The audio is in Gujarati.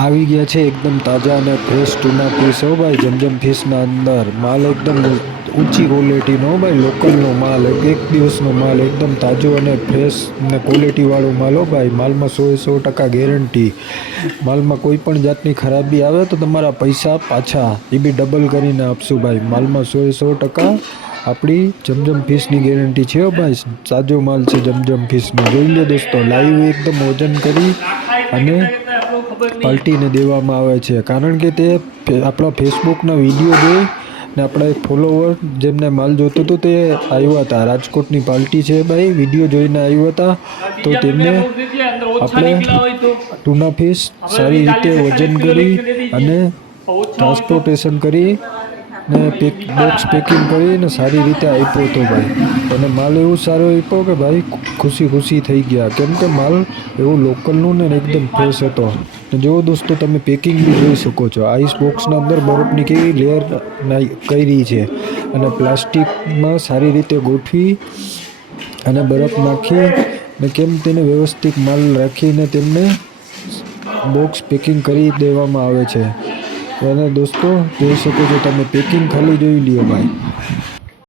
આવી ગયા છે એકદમ તાજા અને ફ્રેશ ટૂના પીસ હો ભાઈ. જમજમ ફિશના અંદર માલ એકદમ ઊંચી ક્વોલિટીનો ભાઈ, લોકલનો માલ, એક દિવસનો માલ, એકદમ તાજો અને ફ્રેશ ને ક્વોલિટીવાળો માલ હો ભાઈ. માલમાં 100% ગેરંટી. માલમાં કોઈ પણ જાતની ખરાબી આવે તો તમારા પૈસા પાછા એ બી ડબલ કરીને આપશું ભાઈ. માલમાં 100% આપણી જમજમ ફિશની ગેરંટી છે ભાઈ. તાજો માલ છે જમજમ ફિશનો. જોઈ લો દોસ્તો, લાઈવ એકદમ વજન કરી અને પાર્ટીને દેવામાં આવે છે. કારણ કે તે આપણા ફેસબુકના વિડીયો જોઈ ને આપણા એક ફોલોવર જેમને માલ જોતો હતો તે આવ્યા હતા. રાજકોટની પાર્ટી છે ભાઈ, વિડીયો જોઈને આવ્યા હતા. તો તેમને આપણે ટૂના ફિશ સારી રીતે વજન કરી અને ટ્રાન્સપોર્ટેશન કરી ને બોક્સ પેકિંગ કરીને સારી રીતે આપ્યો હતો ભાઈ. અને માલ એવું સારો આપ્યો કે ભાઈ ખુશી થઈ ગયા. કેમ કે માલ એવું લોકલનું ને એકદમ ફ્રેશ હતો. જો દોસ્તો તમે પેકિંગ બી જોઈ શકો છો. આઈસ બોક્સના અંદર બરફની કેવી લેયર કરી છે અને પ્લાસ્ટિકમાં સારી રીતે ગોઠવી અને બરફ નાખી ને કેમ તેને વ્યવસ્થિત માલ રાખીને તેમને બોક્સ પેકિંગ કરી દેવામાં આવે છે. અને દોસ્તો જોઈ શકો છો તમે, પેકિંગ ખાલી જોઈ લ્યો ભાઈ.